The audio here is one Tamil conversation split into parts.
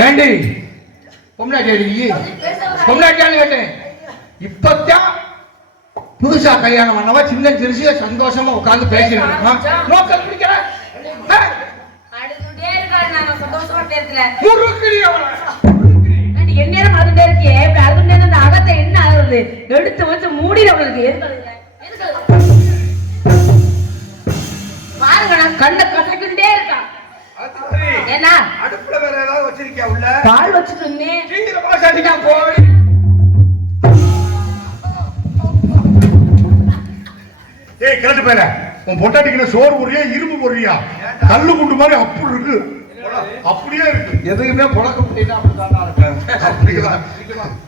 ஏண்டி பொம்னாட்டி பொம்னாட்டியான்னு கேட்டேன். இப்பத்தான் புதுசா கல்யாணம் பண்ணவா சின்ன சிறுசிய சந்தோஷமா உட்கார்ந்து பேசிட்டு இருக்கோம். நோக்கல் பிடிக்கிற எந்நேரம் அதுண்டே இருக்கியே அதுண்டே அந்த அகத்தை என்ன ஆகுது எடுத்து வச்சு மூடிட அவளுக்கு பாருங்க நான் கண்ணை கசக்கிட்டே இருக்கான். என்ன அடுப்புல வேற ஏதாவது வச்சிருக்கியா? உள்ள பால் வச்சுட்டு இருந்தேன். போய் ஏய் கிளட்டு பேர உன் பொட்டாட்டிக்கு சோறு போடுறியா இரும்பு போடுறியா? கல்லு குண்டு மாதிரி அப்படி இருக்கு, அப்படியே இருக்கு. எதுக்குமே புழக்க முடியல அப்படிதான்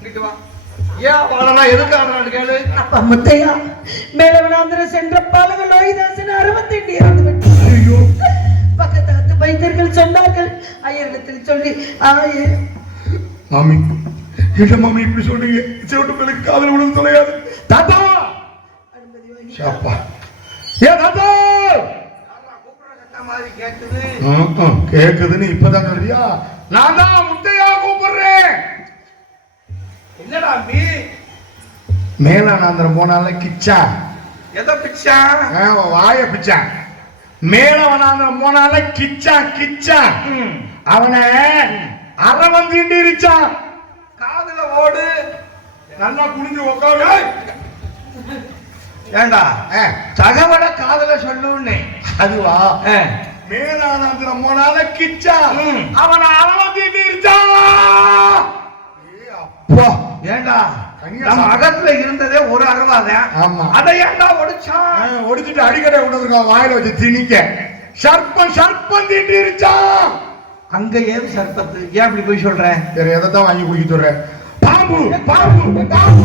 இருக்கு. ஏன் வாழலாம் எதுக்கு ஆடுறான்னு கேளு. அப்பா முத்தையா மேலவனாந்திர சென்ற பாலக லோகிதாசன் 68 இறந்து விட்டார். ஐயோ பக்கத்து வைத்தியர்கள் சொன்னார்கள் ஐயரிடத்தில் சொல்லி மாமி என்ன மாமி இப்படி சொல்றீங்க? செவிட்டு பிள்ளைக்கு காதல் விழுந்து தொலையாது. தாத்தா சாப்பா ஏ தாத்தா கேக்குதுன்னு இப்பதான் சொல்றியா? நான் தான் முத்தையா கூப்பிடுறேன். என்னடா நீ மேலானாந்திரம் போனால கிச்சா எதை பிச்சா? வாய பிச்சா. மேலவனாந்திரம் போனால கிச்சா கிச்சா அவனை அரை வந்து இருச்சான். காதுல ஓடு நல்லா குனிஞ்சு உட்காரு. ஏண்டா சகவட காதல சொல்லுன்னு அதுவா மேலானாந்திரம் போனால கிச்சா அவனை அரை வந்து இருச்சான். ஏண்டா நம்ம அகத்துல இருந்ததே ஒரு அருவாதான். ஆமா அதை ஏண்டா ஒடிச்சான்? ஒடிச்சிட்டு அடிக்கடி விடுறதுக்காக வாயில வச்சு திணிக்க சர்ப்பம் சர்ப்பம் தீட்டி இருச்சான். அங்க ஏது சர்ப்பத்து? ஏன் அப்படி போய் சொல்ற? வேற எதைத்தான் வாங்கி குடிக்க சொல்ற? பாம்பு பாம்பு பாம்பு.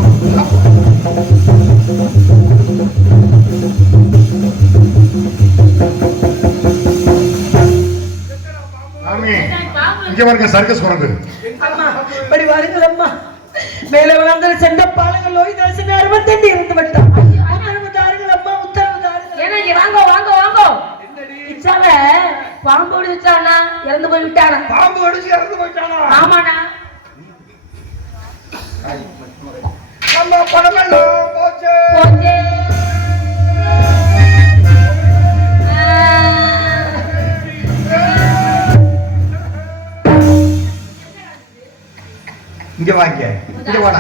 மாமி இங்க பாருங்க சர்க்கஸ் குரங்கு. படி வாருங்கள் அம்மா. மேலவனாந்திர சென்ற பாலக லோகிதாசன் 68 இறந்து விட்டார். உத்தரவு தாருங்கள் அம்மா, உத்தரவு தாருங்கள். ஏன்னா வாங்கோ வாங்கோ வாங்கோ. இச்சாவ பாம்பு ஒடிச்சானா இறந்து போய் விட்டானா? பாம்பு ஒடிச்சு இறந்து போயிட்டானா? ஆமாண்ணா. நம்ம பணமெல்லாம் போச்சு போச்சே. இங்க வாங்க, இங்க வாடா.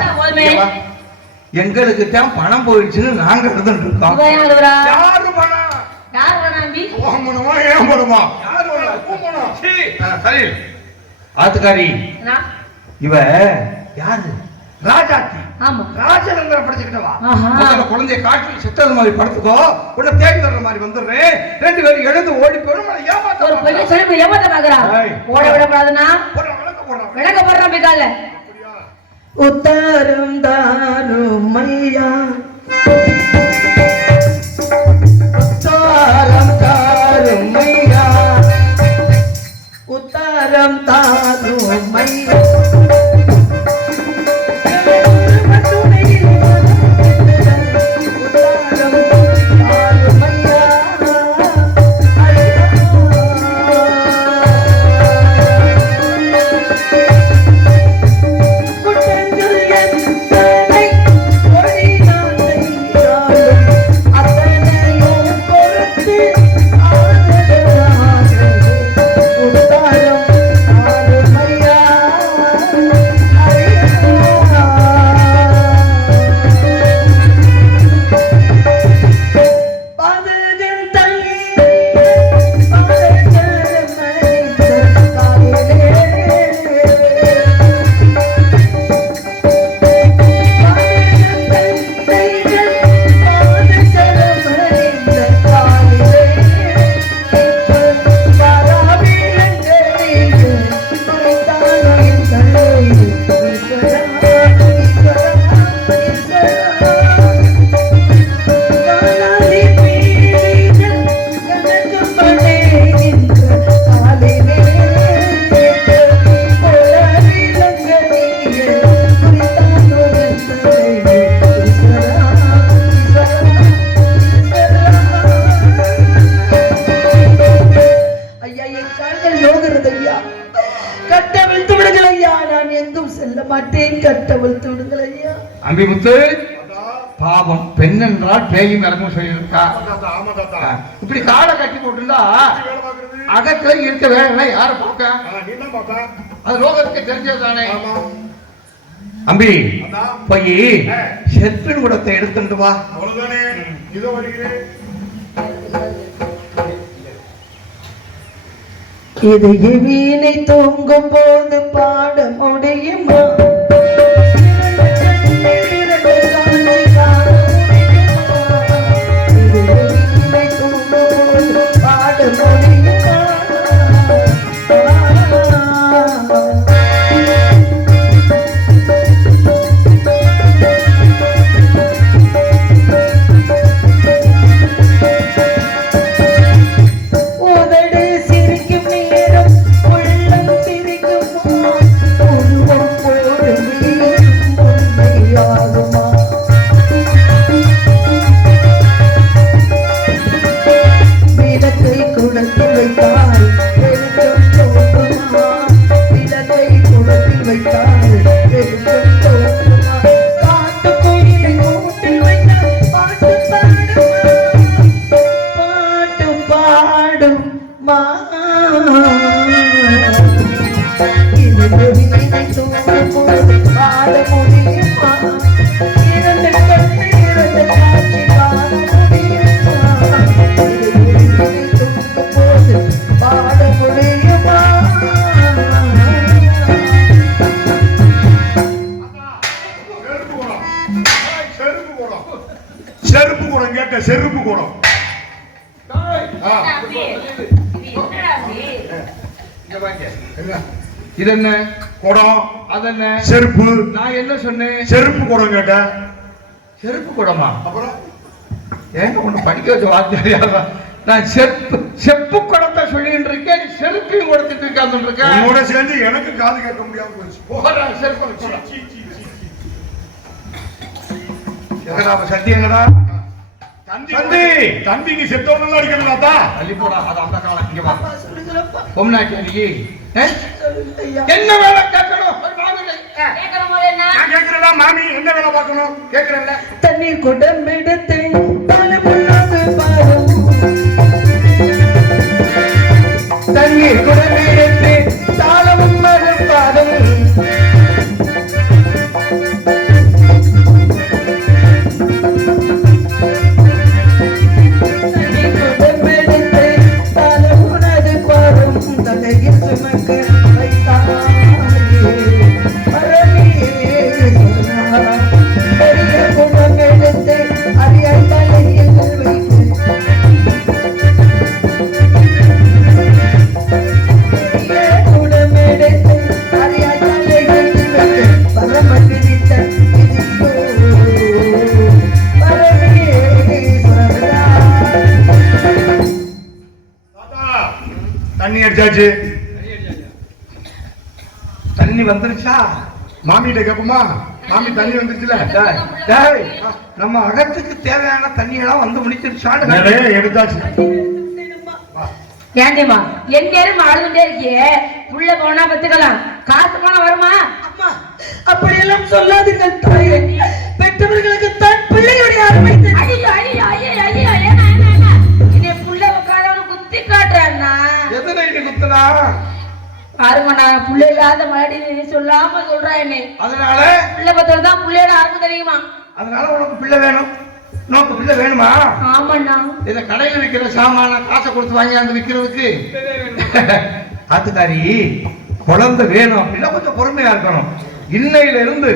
எங்களுக்கு தான் பணம் போயிடுச்சுன்னு நாங்க இருந்துட்டு இருக்கோம். யாரு பணம்? யார் பணம்? ஓமனமா ஏன் பணமா? யாரு பணம்? சரி ஆத்துக்காரி இவ யாரு? ராஜாத்தி. ஆமா ராஜதந்திரம் படிச்சுக்கிட்டவா. குழந்தைய காட்டில் செத்தது மாதிரி படுத்துக்கோ, உன்னை தேடி தர்ற மாதிரி வந்துடுறேன். 2 பேரும் எழுந்து ஓடி போயிடும். ஏமாத்த ஒரு பெரிய செலவு ஏமாத்த பாக்குறா. ஓட விடக்கூடாதுன்னா விளக்க போடுறான் பிகால. உத்தரம் தாரும் மையா, உத்தரம் தாரும் மையா, உத்தரம் தாரும் மையா. கட்டவிழ்த்து விடுங்கள் ஐயா. நான் எங்கும் செல்ல மாட்டேன். கட்டவிழ்த்து விடுங்கள் ஐயா. அம்பிமுத்து பாவம், பெண் என்றால் பேயும் இறங்கும் சொல்லியிருக்கா. இப்படி காலை கட்டி போட்டுருந்தா அகத்துல இருக்க வேலை யார பார்க்க? அது ரோகத்துக்கு தெரிஞ்சது தானே. அம்பி போய் செப்பின் குடத்தை எடுத்துட்டு வா. அவ்வளவுதானே. இதோ வருகிறேன். இது வீணை தூங்கும் போது பாட முடியுமா? செருப்பு குடம் கேட்ட செருப்பு குடம். இது என்ன குடம்? அது என்ன செருப்பு. நான் என்ன சொன்னேன்? செருப்பு குடம் கேட்ட. செருப்பு குடமா? அப்புறம் ஏங்க உன்னை படிக்க வச்ச வார்த்தை. நான் செப்பு குடத்தை சொல்லிட்டு இருக்கேன், செருப்பையும் கொடுத்துட்டு இருக்காங்க. உன்னோட சேர்ந்து எனக்கு காது கேட்க முடியாம போச்சு. செருப்பு சத்தியங்கடா. தந்தி தம்பிக்கு செத்தவனெல்லாம் அடிக்கணும்லாத்தா. தள்ளி போடா, அது அந்த காலம். இங்க வா பொம்னாச்சி, என்ன வேலை கேட்கணும்? நான் கேட்கிறேன்டா மாமி, என்ன வேலை பார்க்கணும் கேட்கிறேன்ல. தண்ணீர் குடம் எடுத்து தண்ணீர் குடம் எடுத்து தாளமும் மறுபாடும் தண்ணி அடிச்சாச்சு. தண்ணி வந்துருச்சா? மாமிகிட்ட கேப்போமா? மாமி தண்ணி வந்துருச்சுல. நம்ம அகத்துக்கு தேவையான தண்ணி எல்லாம் வந்து முடிச்சிருச்சான்னு எடுத்தாச்சு. ஏண்டிமா எங்க நேரம் ஆளுந்துட்டே இருக்கியே, உள்ள போனா பத்துக்கலாம், காசு போனா வருமா? அம்மா அப்படியெல்லாம் சொல்லாதீர்கள் தாயே. பெற்றவர்களுக்கு தன் பிள்ளையுடைய அருமை புள்ள உட்காரவனு குத்தி காட்டுறான்னா எதுல இனி குத்துனா பாருங்க. நான் புள்ள இல்லாத மாடி சொல்லாம சொல்றா என்னை. அதனால பிள்ளை பத்தோட தான் பிள்ளையோட அருமை தெரியுமா? அதனால உனக்கு பிள்ளை வேணும். உனக்கு பிள்ளை வேணுமா? ஆமாண்ணா. இத கடையில விற்கிற சாமான காசை கொடுத்து வாங்கியாந்து விற்கிறதுக்கு ஆத்துக்காரி குழந்தை வேணும் அப்படின்னா கொஞ்சம் பொறுமையா இருக்கணும். இன்னையில இருந்து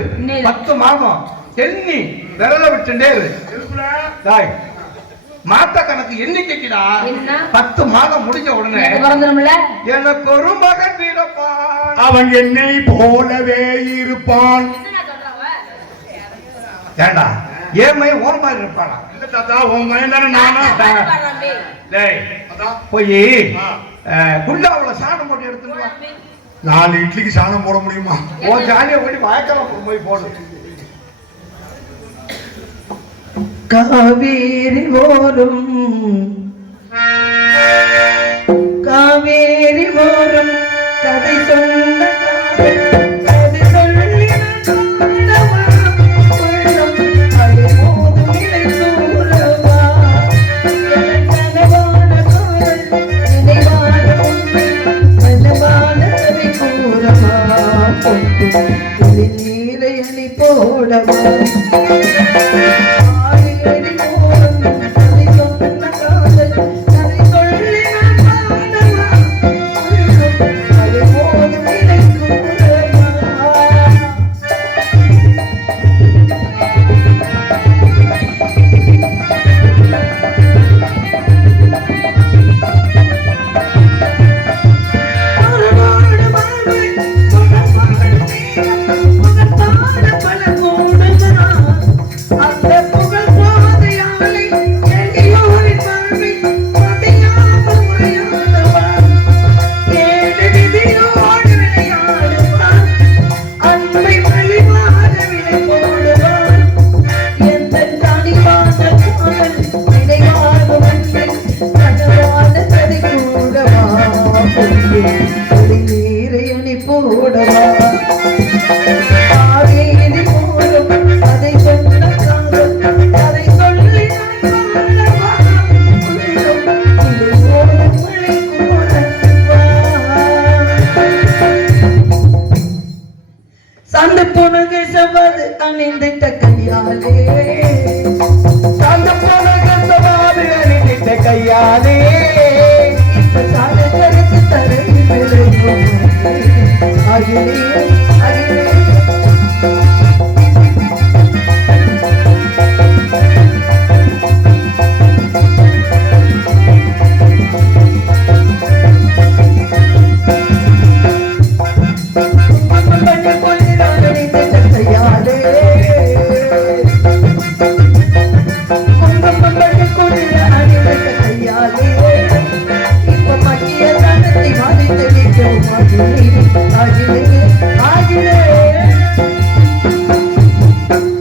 10 மாதம் எண்ணி விரல விட்டுட்டே தாய் மாத்த கணக்கு எண்ணிக்கைக்குடா. 10 மாதம் முடிஞ்ச உடனே எனக்கு ஒரு மகன் வீரப்பான், அவன் என்னை போலவே இருப்பான். ஏண்டா ஏமை ஓ மாதிரி இருப்பானா? இல்ல தாத்தா, உன் மகன் தானே நானும். போய் குண்டாவுல சாணம் போட்டு எடுத்துட்டு 4 இட்லிக்கு சாணம் போட முடியுமா? ஓ ஜாலியா ஓடி வாய்க்கால போய் போடு. காவேரி ஓரும் காவேரி ஓரும் கதை சொன்ன நீரை அணி போடவா ஆயிரடி போடும் கதை சொன்ன காதல் கதை சொல்லி நான் பாடவா அதை போது நிலை கூடவா அணிந்திட்ட கையாலே சாந்த போனக சவாது அணிந்திட்ட கையாலே சால கருத்து தரையில் அகிலே அகிலே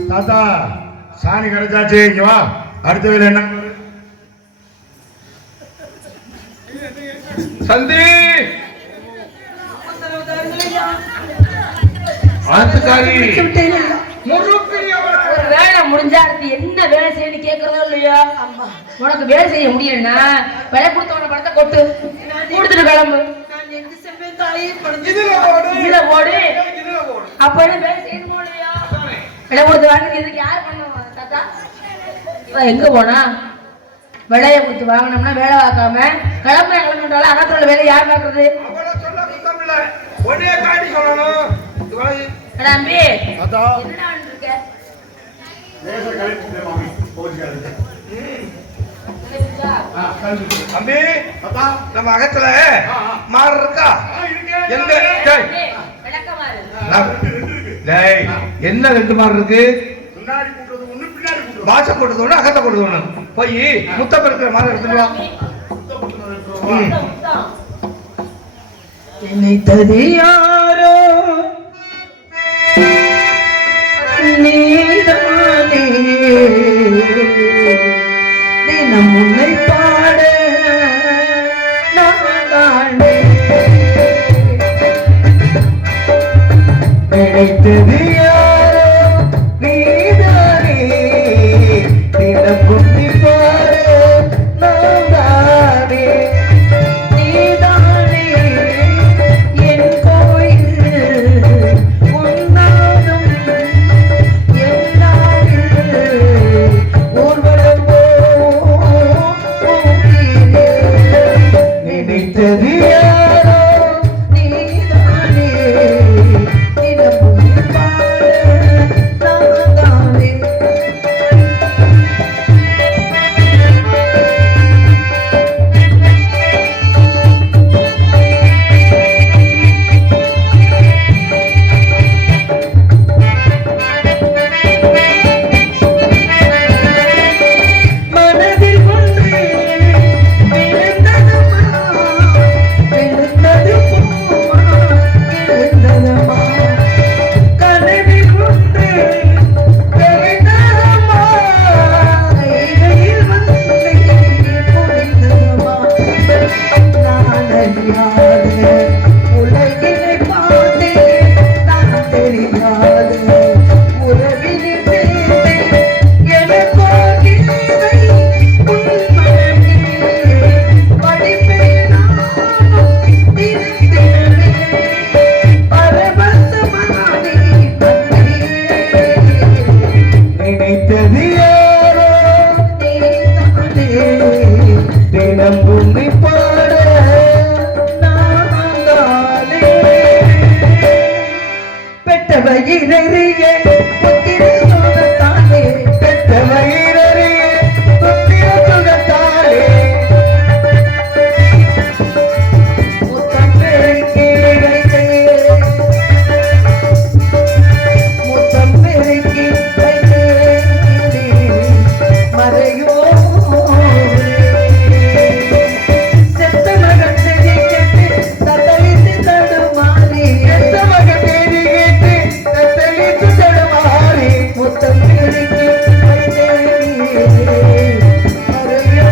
தாத்தா சாணி கிடைச்சாச்சு இங்க வா அடுத்த வேலை என்ன சந்தி ஆத்துக்காரி ஒரு வேலை முடிஞ்சா அடுத்து என்ன வேலை செய்யணும் கேக்குறதோ இல்லையா உனக்கு வேலை செய்ய முடியலன்னா விலை கொடுத்தவன படத்தை கொட்டு கொடுத்துட்டு கிளம்பு இதுல போடு அப்ப என்ன வேலை செய்யணுமோ இல்லையா விலை கொடுத்து வாங்க இதுக்கு யார் பண்ணுவா தாத்தா இவன் எங்க போனா விலையை கொடுத்து வாங்கினோம்னா வேலை பார்க்காம கிளம்புறாலும் அகத்தோட வேலை யார் பார்க்கறது தம்பி என்ன இருக்க தம்பி நம்ம அகத்துல மாறு இருக்கா எங்க என்ன ரெண்டு மாறு இருக்கு பாச போட்டது ஒண்ணு அகத்த போட்டது ஒண்ணு போய் முத்தம் இருக்கிற மாதிரி எடுத்துட்டு நினைத்தது யாரோ நீதானே தினம் உன்னை பாட நானே நினைத்தது யாரோ நீதானே தினம் உன்னை பாட நானே நீதானே என் கோயில் உன்னாலும் நினைத்தது யாரோ நீதானே தினமும் பாட வயிறறிய புத்திர சுகத்தாலே பெற்ற வயிறறிய புத்திர சுகத்தாலே முத்தம் பெருக்கி வைத்தே முத்தம் பெருக்கி வைத்தே மறையோ செத்த மகன் செடி கேட்டு தத்தளித்து தடுமாறி எந்த மகன் தேடி கேட்டு தத்தளித்து தடுமாறி முத்தம் பெருக்கி வைத்தே மறையோ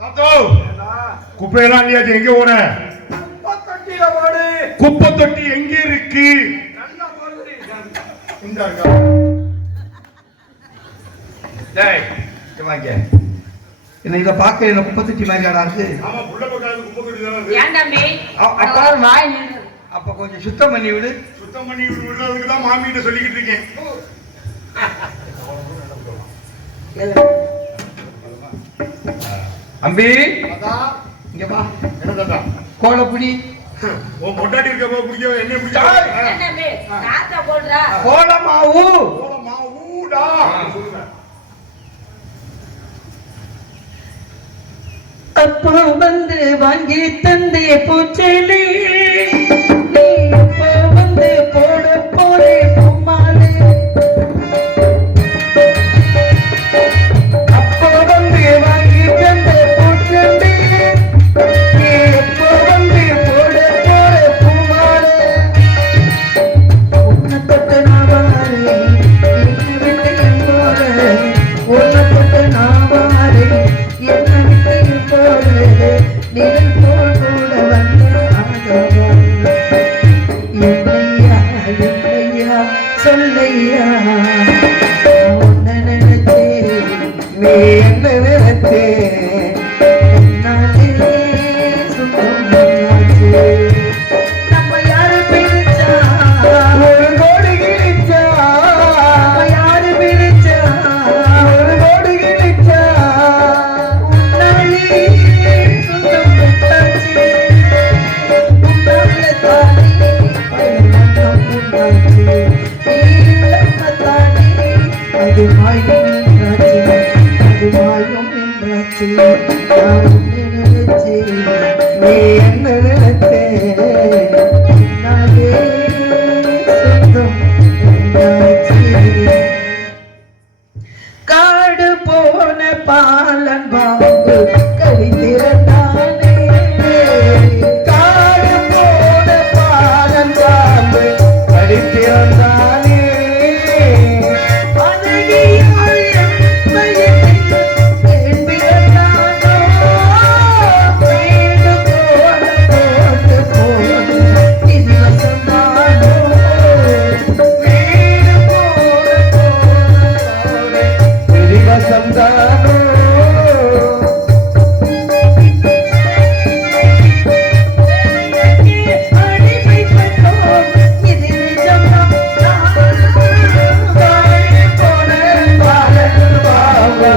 தாத்தோ குப்பையெல்லாம் இல்லையாச்சு எங்க போன தொட்டில போடு குப்பை தொட்டி எங்க இருக்கு நல்லா போடுது இந்த இருக்கா டேய் இங்க வாங்க என்ன இத பார்க்க என்ன குப்பை தொட்டி மாதிரியாடா இருக்கு ஆமா புள்ள பக்காது குப்பை தொட்டி தானே இருக்கு. ஏன் தம்பி அப்ப வாய் அப்ப கொஞ்சம் சுத்தம் பண்ணி விடு சுத்தம் பண்ணி விடுறதுக்கு தான் மாமிகிட்ட சொல்லிக்கிட்டு இருக்கேன் அம்பி தாத்தா இங்க வா என்ன தாத்தா கோலப்புடி உன் பொண்டாட்டி இருக்க பிடிக்க என்ன டேய். பிடிச்சா ஏன் தம்பி காத்தா போடுறா கோலமாவு போலமா ஊடா சொல்லுங்க அப்பா வந்து வாங்கி தந்தே பூச்செலி நீ அப்பா வந்து போட போறே பொம்மாலே அப்போ வந்து வாங்கி தந்த பூச்செண்டி நீ எப்போ வந்து போட போற பூமாலை உன்னை தொட்டு நான் வாரேன் என்னை விட்டு என் போறேன் உன்னை தொட்டு நான் வாரேன் என்னை விட்டு என் போறேன் நிழல் போல் கூட வந்த ஆதவம் என்னையா என்னையா சொல்லையா நான் உன்னை நினைச்சேன் நீ என்ன நினைச்சே என்னாலே சுத்தமாச்சு நம்ம யாரு பிரிச்சா ஒரு கோடி கிழிச்சா நம்ம யாரு பிரிச்சா ஒரு கோடி கிழிச்சா உன்னாலே சொந்தம் விட்டாச்சு உன்னாலே தானே பயணம் உண்டாச்சு நீ இல்லாம தானே அது மாயம் என்றாச்சு அது மாயம் என்றாச்சு நான் உன்னை நினைச்சேன் நீ என்ன நினைச்சே நானே சொந்தம் உண்டாச்சு காடு போன பாலன் பாம்பு கடி திறந்தானே காடு போன பாலன் பாம்பு கடித்திருந்தானே அழகியாள் என் பெயரில் பிறந்தானோ வீடு போன போட்டு போன இது வசந்தானோ வீடு போன போன திரிவசந்தானோ அடிமைப்பட்டோம் இது நிஜம்தான் காடு போன பாலன் பாம்பு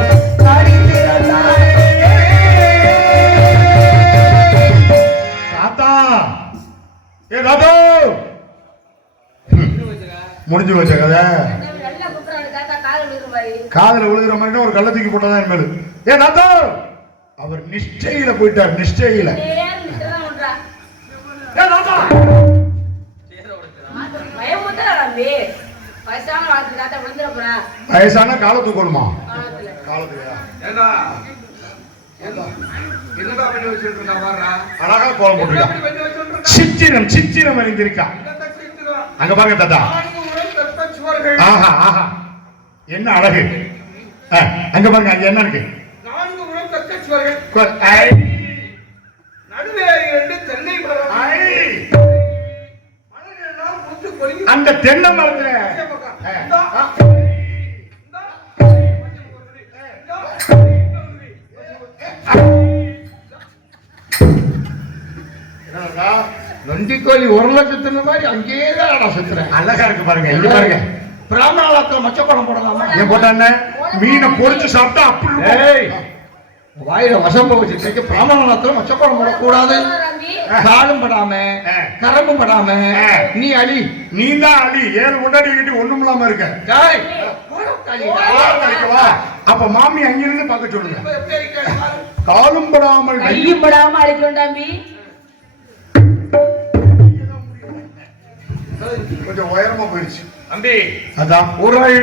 தாத்தா ஏ தாத்தா முடிஞ்சு வச்ச கதை நல்லா கூப்பிடுறாங்க தாத்தா காதல் விழுற மாதிரி காதல விழுகிற மாதிரி ஒரு கள்ள தூக்கி போட்டதான் என் மேலு ஏ தாத்தா அவர் நிஷ்டையில போயிட்டார் நிஷ்டையில நேரம் நிக்கிறதா பண்றா ஏ தாத்தா பயமுத்தா தம்பி வயசான வாழ்க்கை தாத்தா விழுந்துட போறா வயசான கால தூக்கணுமா காலத்துல காலத்துலையா ஏண்டா என்னடா பண்ணி வச்சிட்டு இருக்கா பாருடா அழகா கோலம் போட்டுருக்கா எப்படி பண்ணி வச்சிட்டு இருக்கா சித்திரம் சித்திரம் அறிந்திருக்கா என்னத்த சித்திரம் அங்க பாருங்க தாத்தா நான்கு உடல் ரத்த சுவர்கள் ஆஹா ஆஹா என்ன அழகு அங்க பாருங்க அங்க என்ன இருக்கு நான்கு உடல் ரத்த சுவர்கள் ஐ, நடுவே இரண்டு தென்னை மரம் ஐ. மலர்கள் எல்லாம் பூத்து கொழுங்கி அந்த தென்னை மரத்துல இந்தா. ஆ. இந்தா. என்னடா? நொண்டிக்கோழி ஒரு லட்சத்துல மாதிரி அங்கேயே தான் சுத்துறேன் அழகா இருக்கு பாருங்க இங்க பாருங்க பிராமணாலத்துல மச்சப்பழம் போடலாமா ஏன் போட்டான மீனை பொரிச்சு சாப்பிட்டா அப்படி ஏய். இருக்கும் வாயில வசம்ப வச்சு தைக்க பிராமணத்துல மச்சப்படம் போடக்கூடாது. காலும் படாம கரம்பும் படாம நீ அழி. நீ தான் அழி. 7 கொண்டாடி கிட்டி ஒண்ணும் இல்லாம இருக்க. அப்ப மாமி அங்கிருந்து பார்க்க சொல்லுங்க. காலும் படாமல் கையும் படாம அழிக்கணும் தம்பி. கொஞ்சம் உயரமா போயிடுச்சு தம்பி. அதான் உரல்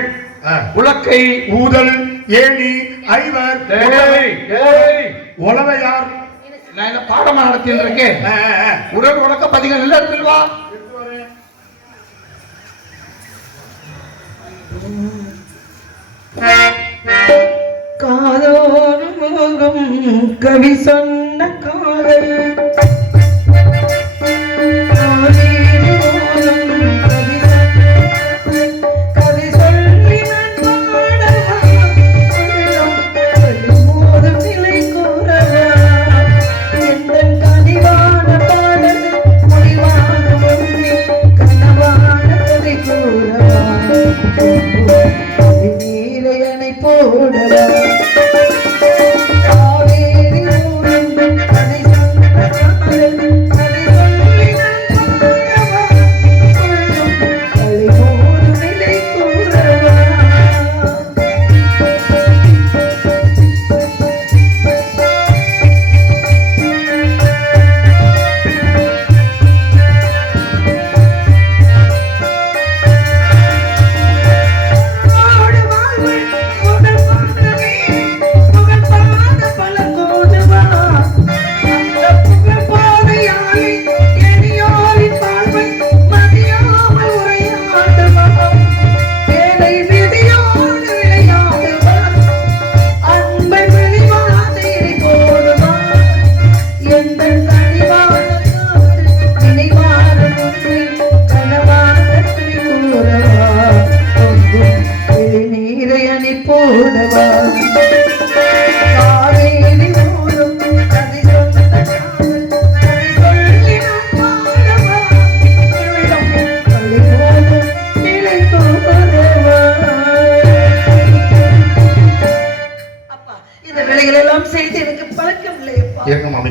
உலக்கை ஊதல் ஏணி ஐவர் உளவையார். நான் என்ன பாடமா நடத்தின்னு இருக்கேன். உரல் உலக்க பதிகள் எல்லாம் எடுத்துட்டு வா. காதோடு மோகம் கவி சொன்ன காதல்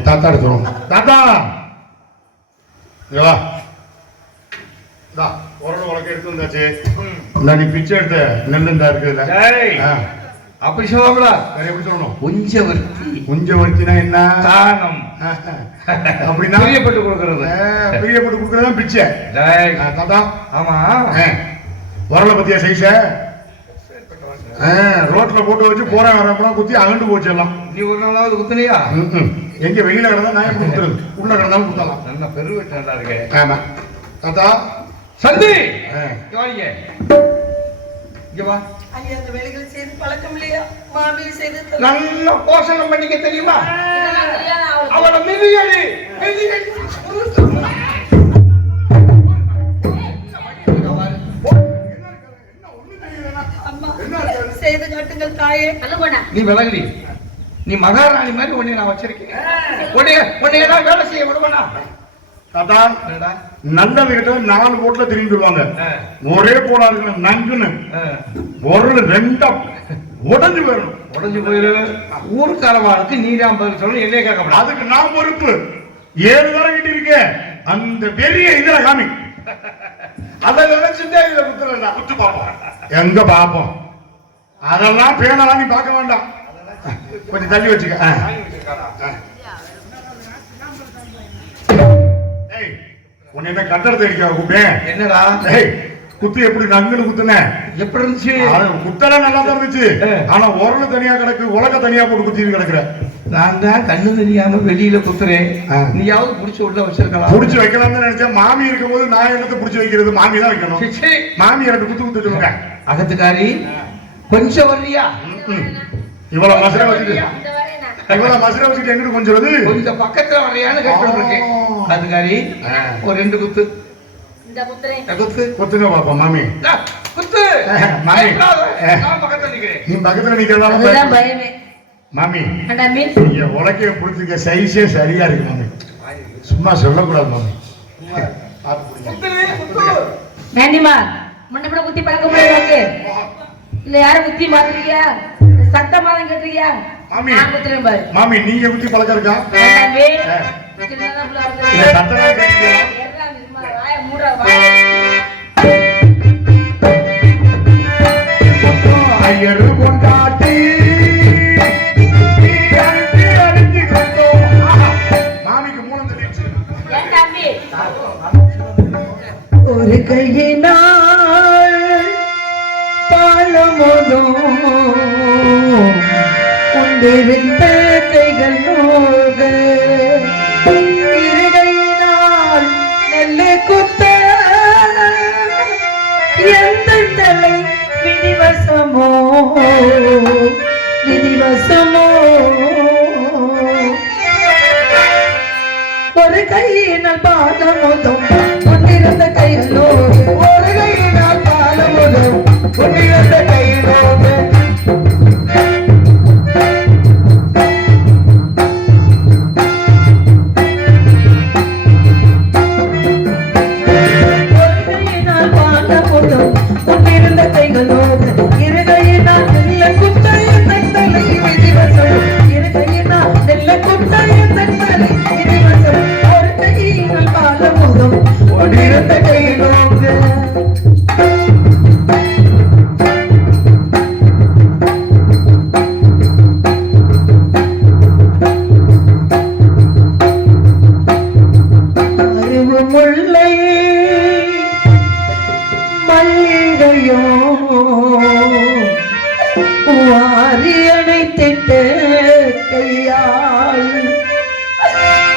தாத்தா எடுத்துரும். தாத்தா உரல் உலக எடுத்து வந்தாச்சு. நீ பிச்சை எடுத்த நெல்லுந்தா இருக்குல்ல. அப்படி சொல்லக்கூடா. வேற எப்படி சொல்லணும்? குஞ்சவர்த்தினா என்ன? தானம். அப்படின்னா பிரியப்பட்டு கொடுக்கறது. பிரியப்பட்டு கொடுக்கறதுதான் பிச்சை. தாத்தா ஆமா. உரலை பத்தியா சைஸ ரோட்ல போட்டு வச்சு போற வரப்பெல்லாம் குத்தி அகண்டு போச்சு எல்லாம். நீ ஒரு நாளாவது குத்துனியா? எங்க வெளியில கிடந்தா நான் எப்படி குத்துறது? உள்ள கிடந்தாலும் குத்தலாம். நல்லா பெருவெட்டு நல்லா இருக்கு. ஆமா தாத்தா. சந்தி வாங்க. இங்க வா. ஐயா அந்த வேலைகளை செய்து பழக்கம் இல்லையா? மாமி செய்து நல்ல போஷணம் பண்ணிக்க தெரியுமா? அவளை மிதியடி மிதியடி. செய்து காட்டுங்கள் தாயே. நீ விலகடி. நீ மகாராணி மாதிரி உன்னை நான் வச்சிருக்கேன். உன்னை ஏதாவது வேலை செய்ய விடுவானா? தாத்தா நல்லது கிட்ட 4 போட்ல திரும்பிடுவாங்க. ஒரே போடா இருக்கு நங்குன்னு ஒரு ரெண்டா உடஞ்சு போயிடும். உடஞ்சு போயிரு. ஊருக்காரவாளுக்கு நீராம் பதில் சொல்லணும். என்னைய கேட்க அதுக்கு நான் பொறுப்பு. 7 தடவை கிட்ட இருக்க அந்த பெரிய இதுல காமி. அதை நினைச்சுட்டே இதுல குத்துறா. குத்து பாப்போம். எங்க பாப்போம்? அதெல்லாம் பேனலாம் நீ பார்க்க வேண்டாம். கொஞ்சம் தள்ளி வச்சுக்க. உன்னை என்ன கட்டடத்தை அடிக்க கூப்பிட்டேன். என்னடா குத்து எப்படி நங்குன்னு குத்துன? எப்படி இருந்துச்சு? குத்தெல்லாம் நல்லா தான் இருந்துச்சு. ஆனா உரல் தனியா கிடக்கு, உலக தனியா போட்டு குத்திட்டு கிடக்குற. நான் தான் கண்ணு தெரியாம வெளியில குத்துறேன். நீயாவது புடிச்சு உள்ள வச்சிருக்கலாம். புடிச்சு வைக்கலாம்னு நினைச்சேன். மாமி இருக்கும் போது நான் என்னத்தை புடிச்சு வைக்கிறது? மாமி தான் வைக்கணும். மாமி எனக்கு குத்து குத்து சொல்லுங்க. அகத்துக்காரி கொஞ்சம் வர்றியா? இவ்வளவு மசுரை வச்சுட்டு எங்கிட்டு கொஞ்சம் கொஞ்சம் பக்கத்துல வரையான்னு கேட்டுருக்கேன். அதுக்காரி ஒரு 2 குத்து. குத்துங்க பாப்பா. மாமி குத்து. நீ பக்கத்துல நிக்கிறதால மாமி உலக்கைய பிடிச்சிருக்க சைஸே சரியா இருக்கு மாமி. சும்மா சொல்லக்கூடாது மாமி. வேண்டிமா முன்ன குத்தி பழக்க முடியாது இல்ல யார குத்தி மாத்திரியா சத்தமா தான் கேட்டிருக்கியா மாமி. நான் குத்துறேன் பாரு மாமி நீங்க குத்தி பழக்கம் இருக்கா தம்பி ஆ. சின்னதா புள்ள வந்து இல்ல சத்தமா கேட்டீங்களா எல்லாம் சும்மா வாயை மூடுற வாயை ஐயரு கொண்டாட்டி மாமிக்கு மூலம் தெரிவிச்சு ஏன் தம்பி ஒரு கையினால் பாலமோதும் உண்டிருந்த கைகள் நோக இருகையினால் நெல்லு குத்த எந்த தலை விதிவசமோ விதிவசமோ ஒரு கையினால் பாலமோதும் கொண்டிருந்த கைகளோ ஒரு கையினால் பாலமோதும் கொண்டிருந்த கைகளோடு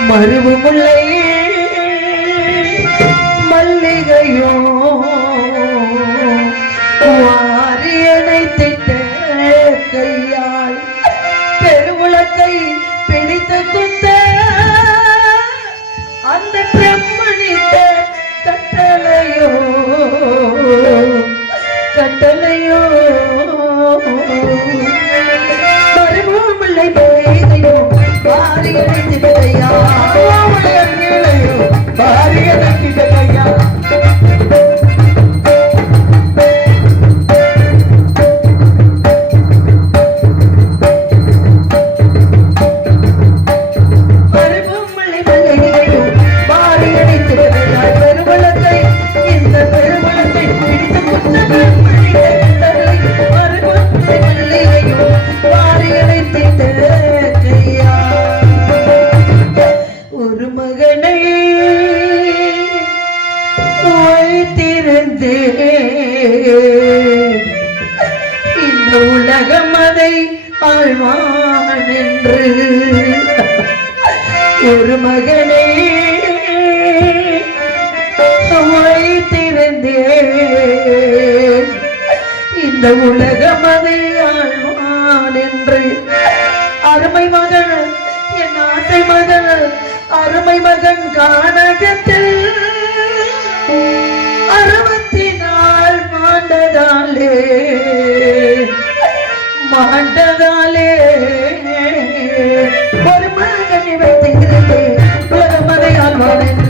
மருவு முல்லை மல்லிகையோ வாரியனை திட்ட கையால் பெருவுலக்கை பிடித்து குத்த அந்த பிரம்மணித்த கட்டளையோ கட்டளையோ மருவு முல்லை மல்லிகையோ வாரியனை திட்டையா வாரியனை திட்டையா ஒரு மகனை வைத்திருந்தே இந்த உலகம் அதை ஆழ்வான் என்று ஒரு மகனை வைத்திருந்தே இந்த உலகம் அதை ஆழ்வான் என்று அருமை மகன் என் ஆசை மகன் அருமை மகன் கானகத்தில் 64 மாண்டதாலே ஒரு மகன் வைத்திருந்தே உலகம் அதை ஆழ்வான் என்று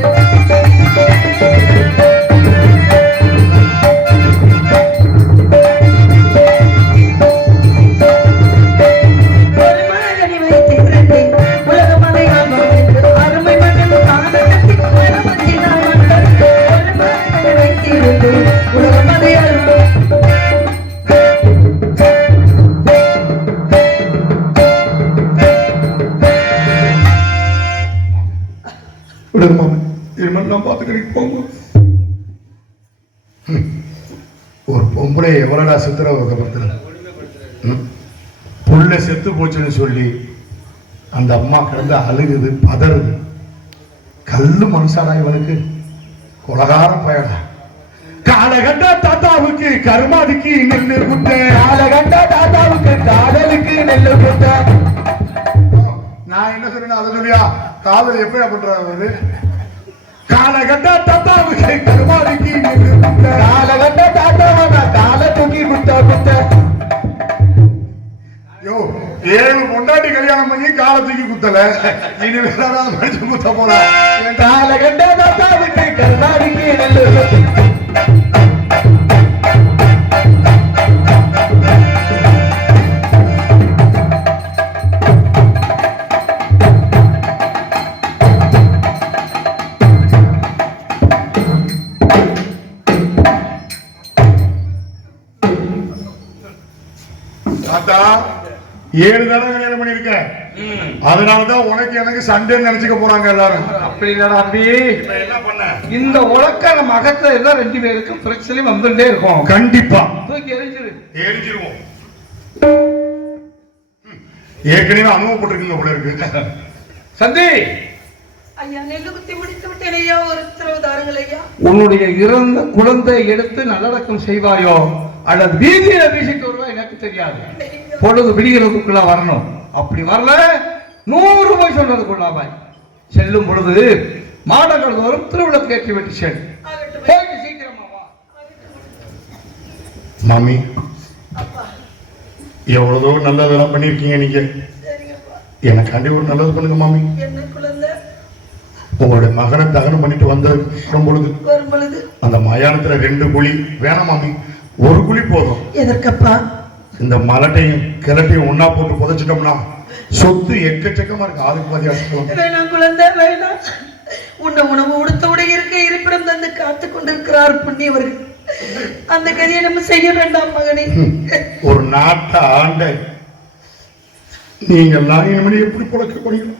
ஒரு பொம்பளை எவ்வளோடா சித்திரவதைப்படுத்துற புள்ள செத்து போச்சுன்னு சொல்லி அந்த அம்மா கிடந்து அழுகுது பதறுது. கல்லு மனுஷாடா இவனுக்கு கொலகார பயடா. காலகண்ட தாத்தாவுக்கு கருமாதிக்கு நெல்லு குட்ட காலகண்ட தாத்தாவுக்கு காதலுக்கு நெல்லு குட்ட. நான் என்ன சொல்றேன் அதை சொல்லியா காதல் எப்படியா பண்றாரு? காலகண்ட தாத்தாவுக்கு கருமாதிக்கு நெல்லு குட்ட காலகண்ட தாத்தாவை கால தூக்கி குட்ட குட்ட. யோ 7 பொண்டாட்டி கல்யாணம் பண்ணி கால தூக்கி குத்தல, இனி வேற மனுஷ குத்த போறா. காலகண்ட தாத்தாவுக்கு கருமாதிக்கு நெல்லு குட்ட. 7 தடவை கல்யாணம் பண்ணிருக்க. அதனாலதான் உனக்கு எனக்கு சண்டைன்னு நினைச்சுக்க போறாங்க எல்லாரும். அப்படி இல்லடா அம்பி, என்ன பண்ண இந்த உலக்க நம்ம அகத்துல எல்லாம் 2 பேருக்கும் பிரச்சனை வந்துட்டே இருக்கும். கண்டிப்பா தூக்கி எரிஞ்சிருவோம். ஏற்கனவே அனுபவப்பட்டிருக்குங்க போல இருக்கு. சந்தி, ஐயா நெல்லு குத்தி முடித்து விட்டேன் ஐயா, ஒரு உத்தரவு தாருங்கள் ஐயா. உன்னுடைய இறந்த குழந்தை எடுத்து நல்லடக்கம் செய்வாயோ அல்லது வீதியில வீசிட்டு வருவா எனக்கு தெரியாது. பொழுது விடுகிறதுக்குள்ள வரணும். அப்படி வரல 100 போய் சொல்றதுக்குள்ளாவாய். செல்லும் பொழுது மாடங்கள் தோறும் திருவிழா ஏற்றி விட்டு செல். போயிட்டு சீக்கிரமா வா. மாமி, எவ்வளவோ நல்லதெல்லாம் பண்ணிருக்கீங்க நீங்க. எனக்காண்டி ஒரு நல்லது பண்ணுங்க மாமி. என்ன குழந்தை? உங்களுடைய மகனை தகனம் பண்ணிட்டு வரும்பொழுது அந்த மயானத்துல 2 குழி வேணாம் மாமி, 1 குழி போதும். எதற்கப்பா? இந்த மலட்டையும் கிளட்டையும் ஒன்னா போட்டு புதைச்சிட்டோம்னா சொத்து எக்கச்சக்கமா இருக்கு. அதுக்கு பாதி அடிச்சுக்கலாம். வேணாம் குழந்தை வேணாம். உணவு உடுத்த உடைய இருக்க இருப்பிடம் தந்து காத்துக் கொண்டிருக்கிறார் புண்ணியவர்கள். அந்த கதையை நம்ம செய்ய வேண்டாம் மகனே. ஒரு நாட்டை ஆண்ட நீங்கள் நான் இனிமேல் எப்படி புழக்க போறீங்க?